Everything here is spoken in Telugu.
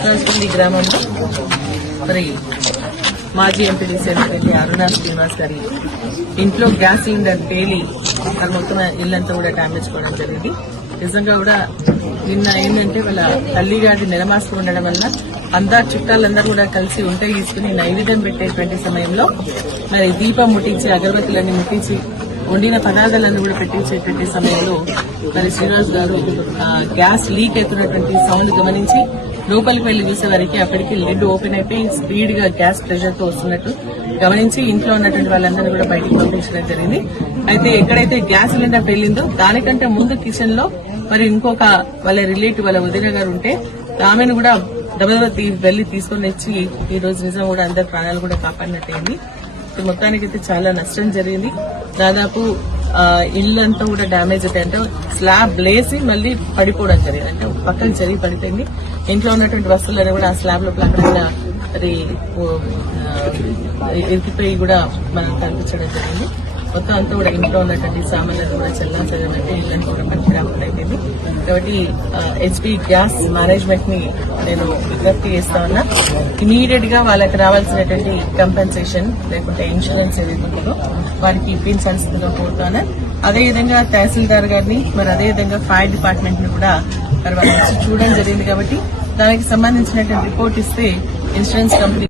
రత్నాలపల్లి గ్రామంలో. మరి మాజీ ఎంపీడీసీ అయినటువంటి అరుణ శ్రీనివాస్ గారి ఇంట్లో గ్యాస్ సిలిండర్ పేలి మరి మొత్తం ఇల్లంతా కూడా డ్యామేజ్ కావడం జరిగింది. నిజంగా కూడా నిన్న ఏంటంటే వాళ్ళ తల్లి గారి నెలమాసం ఉండడం వల్ల అందరు చుట్టాలందరూ కూడా కలిసి ఉంటే తీసుకుని నైవేద్యం పెట్టేటువంటి సమయంలో మరి దీపం ముట్టించి అగరబత్తులన్నీ ముట్టించి వండిన పదార్థాలను కూడా పెట్టించేటువంటి సమయంలో మరి శ్రీనివాస్ గారు గ్యాస్ లీక్ అవుతున్నటువంటి సౌండ్ గమనించి లోపలికి వెళ్ళి చూసేవారికి అక్కడికి లిడ్ ఓపెన్ అయిపోయి స్పీడ్గా గ్యాస్ ప్రెషర్తో వస్తున్నట్టు గమనించి ఇంట్లో ఉన్నటువంటి వాళ్ళందరినీ కూడా బయటికి పంపించడం జరిగింది. అయితే ఎక్కడైతే గ్యాస్ సిలిండర్ పెళ్ళిందో దానికంటే ముందు కిచెన్లో మరి ఇంకొక వాళ్ళ రిలేటివ్ వాళ్ళ వదిన గారు ఉంటే ఆమెను కూడా దెబ్బదెబ్బ వెళ్ళి తీసుకొని వచ్చి ఈ రోజు నిజం కూడా అందరి ప్రాణాలు కూడా కాపాడినట్టయింది. ఇది మొత్తానికి అయితే చాలా నష్టం జరిగింది. దాదాపు ఇల్లు ఇల్లంతా కూడా డ్యామేజ్ అయితే అంటే స్లాబ్ లేసి మళ్ళీ పడిపోవడం జరిగింది. అంటే పక్కన జరిగి పడిపోయింది. ఇంట్లో ఉన్నటువంటి వస్తువులన్నీ కూడా ఆ స్లాబ్ లోపల అక్కడ అది ఇరికిపోయి కూడా మనకు కనిపించడం జరిగింది. మొత్తం అంతా కూడా ఇంట్లో ఉన్నటువంటి సామాన్లను కూడా చల్లా ఇళ్ళని కూడా పనికిరాకుండా అయిపోయింది. కాబట్టి హెచ్పి గ్యాస్ మేనేజ్మెంట్ని నేను విజ్ఞప్తి చేస్తా ఉన్నా. ఇమీడియట్గా వాళ్ళకి రావాల్సినటువంటి కంపెన్సేషన్ లేకుంటే ఇన్సూరెన్స్ ఏదైతే ఉంటుందో వారికి ఇప్పించాల్సిందిగా కోరుతాను. అదేవిధంగా తహసీల్దార్ గారిని మరి అదేవిధంగా ఫైర్ డిపార్ట్మెంట్ని కూడా మరి వాళ్ళ చూడడం జరిగింది కాబట్టి దానికి సంబంధించినటువంటి రిపోర్ట్ ఇస్తే ఇన్సూరెన్స్ కంపెనీ